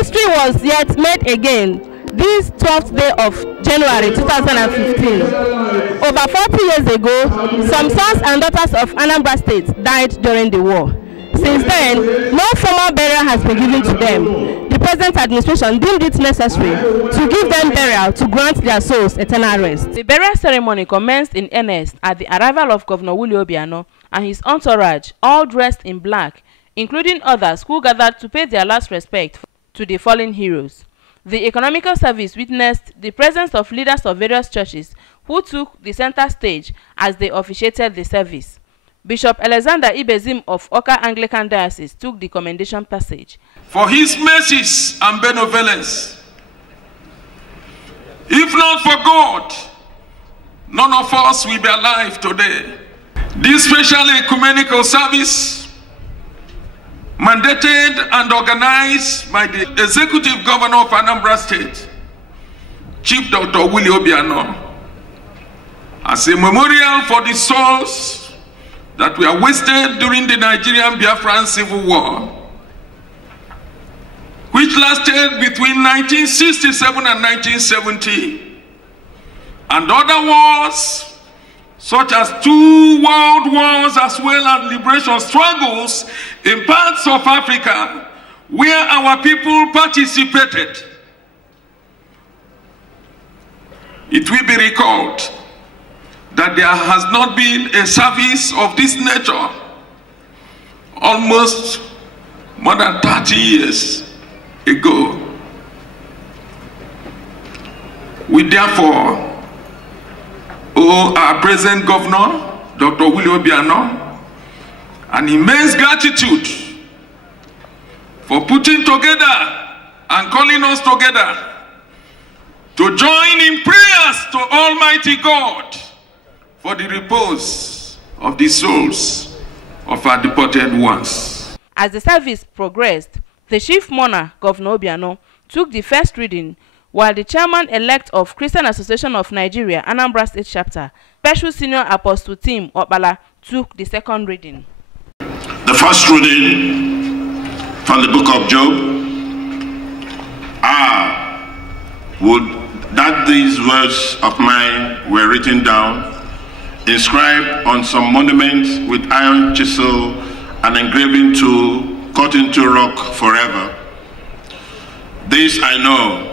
History was yet made again this 12th day of January 2015. Over 40 years ago, some sons and daughters of Anambra State died during the war. Since then, no formal burial has been given to them. The present administration deemed it necessary to give them burial to grant their souls eternal rest. The burial ceremony commenced in earnest at the arrival of Governor Willie Obiano and his entourage, all dressed in black, including others who gathered to pay their last respect to the fallen heroes. The economical service witnessed the presence of leaders of various churches who took the center stage as they officiated the service. Bishop Alexander Ibezim of Oka Anglican Diocese took the commendation passage. For his mercies and benevolence, if not for God, none of us will be alive today. This special ecumenical service, mandated and organized by the Executive Governor of Anambra State, Chief Dr. Willie Obiano, as a memorial for the souls that were wasted during the Nigerian Biafran Civil War, which lasted between 1967 and 1970, and other wars, such as 2 world wars as well as liberation struggles in parts of Africa where our people participated. It will be recalled that there has not been a service of this nature almost more than 30 years ago. We therefore owe our present governor, Dr. Willie Obiano, an immense gratitude for putting together and calling us together to join in prayers to Almighty God for the repose of the souls of our departed ones. As the service progressed, the chief mourner, Governor Obiano, took the first reading, while the chairman-elect of Christian Association of Nigeria, Anambra State Chapter, Special Senior Apostle Tim Okpala, took the second reading. The first reading from the book of Job. Would that these words of mine were written down, inscribed on some monuments with iron chisel and engraving tool, cut into rock forever. This I know,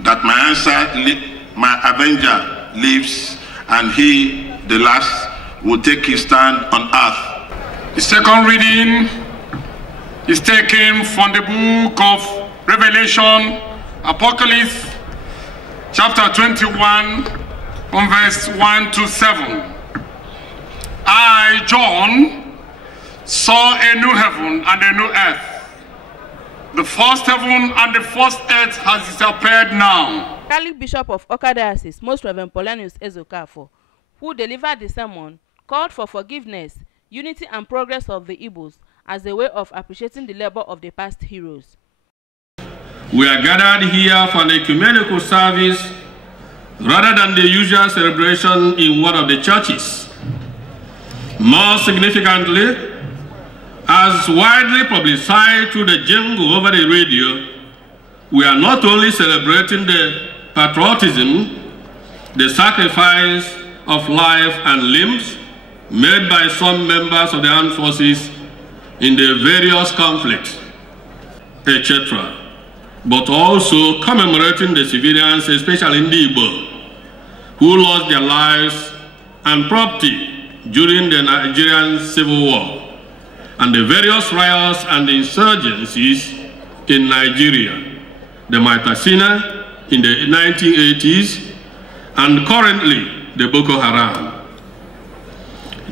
that my avenger lives, and he, the last, will take his stand on earth. The second reading is taken from the book of Revelation, Apocalypse, chapter 21, from verse 1 to 7. I, John, saw a new heaven and a new earth. The first heaven and the first earth has disappeared now. Catholic Bishop of Oka Diocese, Most Reverend Polanius Ezokafo, who delivered the sermon, called for forgiveness, unity and progress of the Igbos as a way of appreciating the labor of the past heroes. We are gathered here for an ecumenical service rather than the usual celebration in one of the churches. More significantly, as widely publicized through the jingle over the radio, we are not only celebrating the patriotism, the sacrifice of life and limbs made by some members of the armed forces in the various conflicts, etc., but also commemorating the civilians, especially in the Igbo, who lost their lives and property during the Nigerian Civil War and the various riots and insurgencies in Nigeria, the Maitasina in the 1980s, and currently the Boko Haram.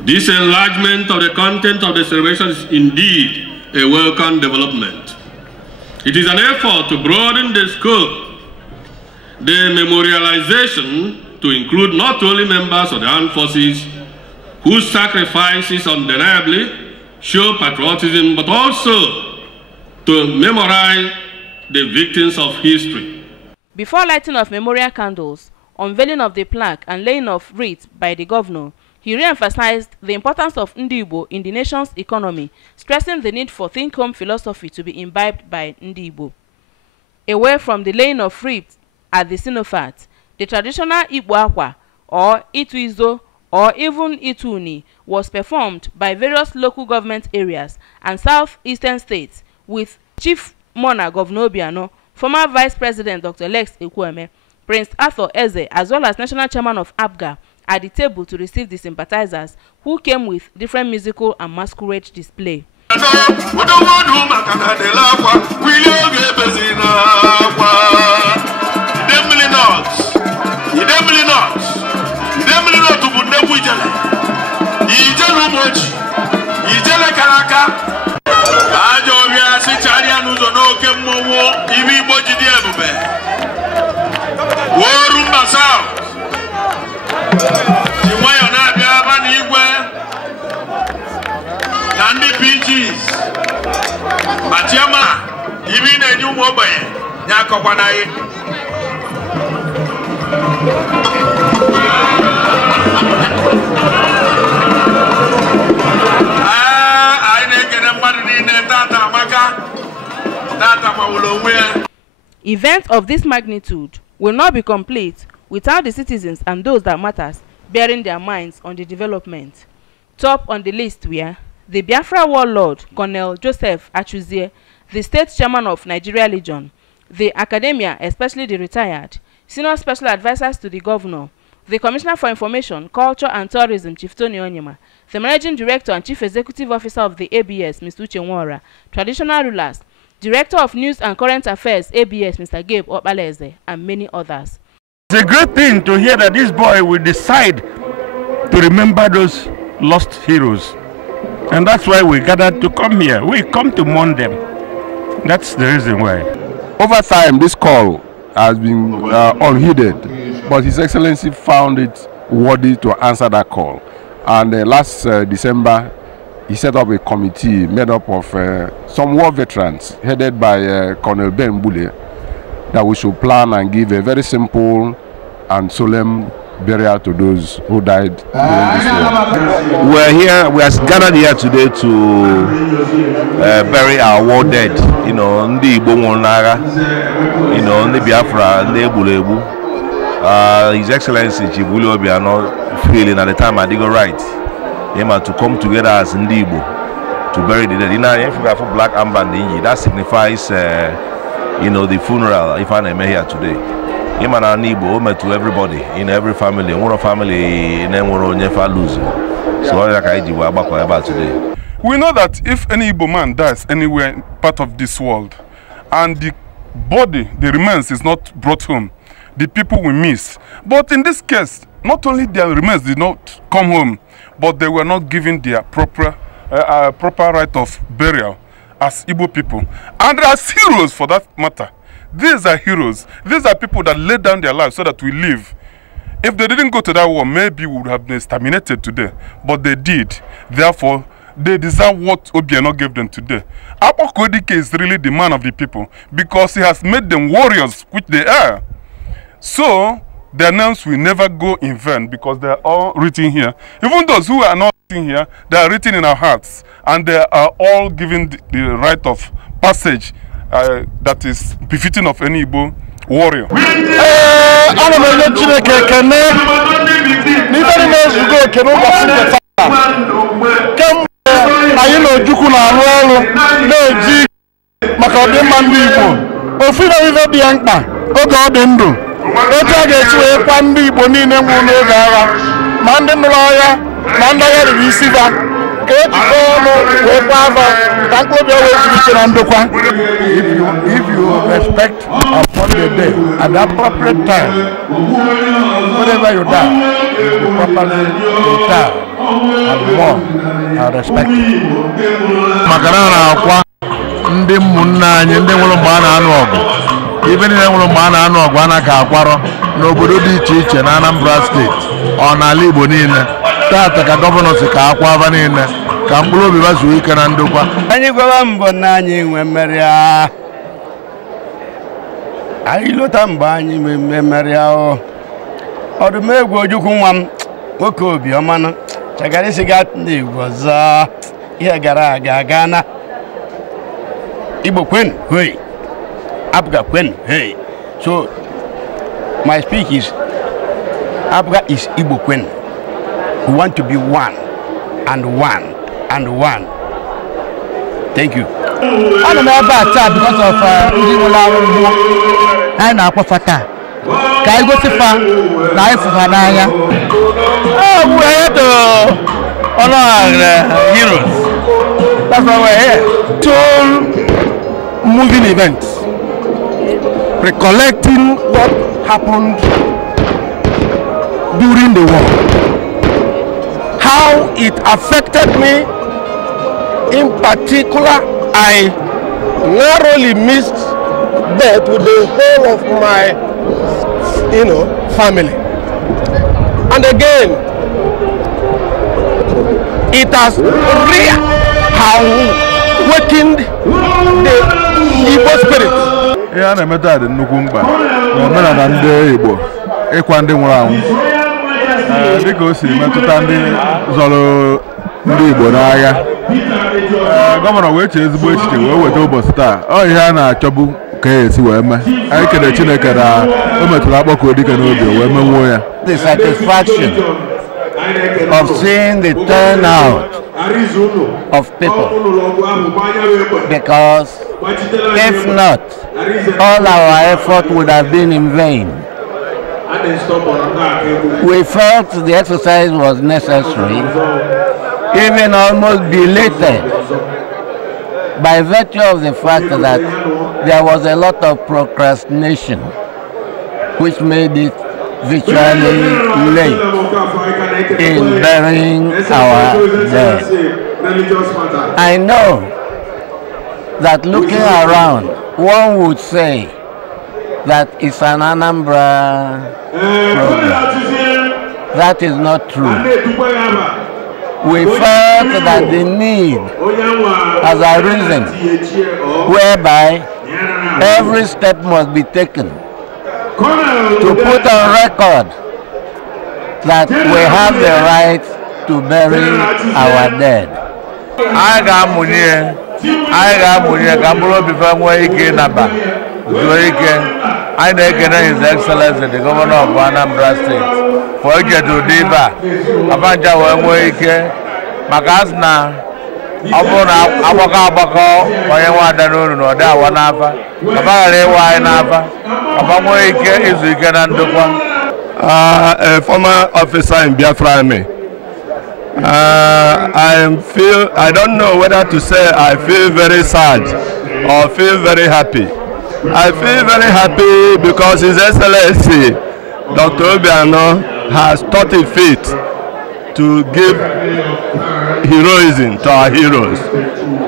This enlargement of the content of the celebration is indeed a welcome development. It is an effort to broaden the scope, the memorialization to include not only members of the armed forces whose sacrifices undeniably show patriotism, but also to memorize the victims of history. Before lighting of memorial candles, unveiling of the plaque, and laying of wreaths by the governor, he re-emphasized the importance of Ndi Igbo in the nation's economy, stressing the need for think-home philosophy to be imbibed by Ndi Igbo. away from the laying of wreaths at the Sinofat. The traditional Igbo Akwa, or Itu Izo, or even Ituni, was performed by various local government areas and southeastern states, with Chief Monarch of Obiano, former Vice President Dr. Lex Ekwueme, Prince Arthur Eze, as well as National Chairman of APGA, at the table to receive the sympathizers, who came with different musical and masquerade display. Events of this magnitude will not be complete without the citizens and those that matters bearing their minds on the development. Top on the list were the Biafra warlord Colonel Joseph Achuzie, the state chairman of Nigeria Legion, the academia, especially the retired, senior special advisors to the governor, the Commissioner for Information, Culture and Tourism, Chief Tony Onyema, the Managing Director and Chief Executive Officer of the ABS, Mr. Uche Nwora, traditional rulers, Director of News and Current Affairs, ABS, Mr. Gabe Okbaleze, and many others. It's a great thing to hear that this boy will decide to remember those lost heroes. And that's why we gathered to come here. We come to mourn them. That's the reason why. Over time, this call has been unheeded, but His Excellency found it worthy to answer that call. And last December, he set up a committee made up of some war veterans, headed by Colonel Ben Bule, that we should plan and give a very simple and solemn burial to those who died during this war. We are gathered here today to bury our war dead. You know, Ndi Igbo Nwonara, you know, Ndi Biafra, Ndi Egbulegbu. His Excellency Chief Willie Obiano feeling at the time I did go right. To come together as Ndi Igbo to bury the dead. You know, if you have a black armband, that signifies, you know, the funeral. If I am here today, to everybody in every family, one family, lose. So like today. We know that if any Igbo man dies anywhere part of this world, and the body, the remains, is not brought home, the people will miss. But in this case, not only their remains did not come home, but they were not given their proper right of burial as Igbo people. And as heroes for that matter. These are heroes. These are people that laid down their lives so that we live. If they didn't go to that war, maybe we would have been exterminated today. But they did. Therefore, they deserve what Obiano gave them today. Apokodike is really the man of the people because he has made them warriors, which they are. So, their names will never go in vain because they are all written here. Even those who are not written here, they are written in our hearts. And they are all given the right of passage that is befitting of any Igbo warrior. If you respect upon the day at the appropriate time, whenever you die, you properly retire and mourn and respect. Ndị mụnna anyị ndị nwụrụ mgbe a na-anụ ọgụ ibe niile nwụrụ mgbe a na-anụ ọgụ a na-aka akwarọ n'obodo dị iche iche na Anambra steeti ọ n'ala Igbo niile tata ka gọvanọ si ka akwa ava niile ka mkpụrụ obi bazuo ike na ndokwa anyị gwara mbọ na anyị nwe mmeri anyị lọta mgbe anyị mmeri ọdụm egwu Ojukwu nwa m nwoke obi ọmanụ chagara isi ga ndị Igbo ọzọ ihe gara aga na Igbo kwen hoi Abga Kwen. Hey. So my speech is Abga is Igbo Kwen. We want to be one and one and one. Thank you. I don't know about that because of and Aquafata. Can I go to far? Life of Anaya. Oh, we're here to honor heroes. That's why we're here. Two moving events. Recollecting what happened during the war. How it affected me. In particular, I narrowly missed death with the whole of my, family. And again, it has awakened the Igbo spirit. Yeah, I met that in Nukumba. No man and the Igbo. Equande Moran. They go see Matutandi Zolo Igbo Naya. Governor which is which we were over star. Oh, yeah, na Chabu Kaysi Wema. I can a Chinaka, the satisfaction of seeing the turnout of people, because if not, all our effort would have been in vain. We felt the exercise was necessary, even almost belated, by virtue of the fact that there was a lot of procrastination, which made it virtually late in burying our dead. I know that looking around, one would say that it's an Anambra problem. That is not true. We felt that the need has arisen whereby every step must be taken to put on record that we have the right to bury our dead. I got money Gambolo before Wake Naba. I His Excellency, the Governor of Anambra State, for you to Diva, Abanja Wake, Magasna, Abaka, Oyawadan, or Dawanafa, Abale Nava, Abamwake is weekend and a former officer in Biafra Army. I don't know whether to say I feel very sad or feel very happy. I feel very happy because His Excellency Dr. Obiano has thought it fit to give heroism to our heroes,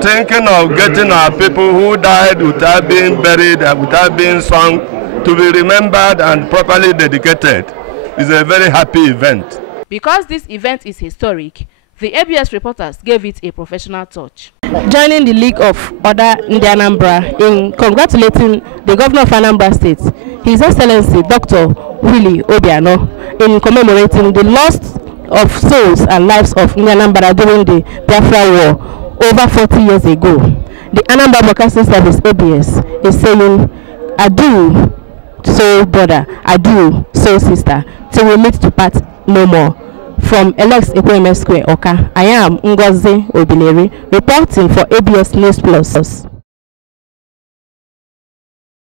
thinking of getting our people who died without being buried and without being sung to be remembered and properly dedicated. It's a very happy event. Because this event is historic, the ABS reporters gave it a professional touch. Joining the League of Order in the Anambra in congratulating the Governor of Anambra State, His Excellency Dr. Willie Obiano, in commemorating the loss of souls and lives of Anambra during the Biafra War over 40 years ago. The Anambra Broadcasting Service ABS is saying, adieu, soul brother, adieu, soul sister, till we meet to part no more. From Alex Ekweme Square, Oka, I am Ngozi Obileri, reporting for ABS News Plus.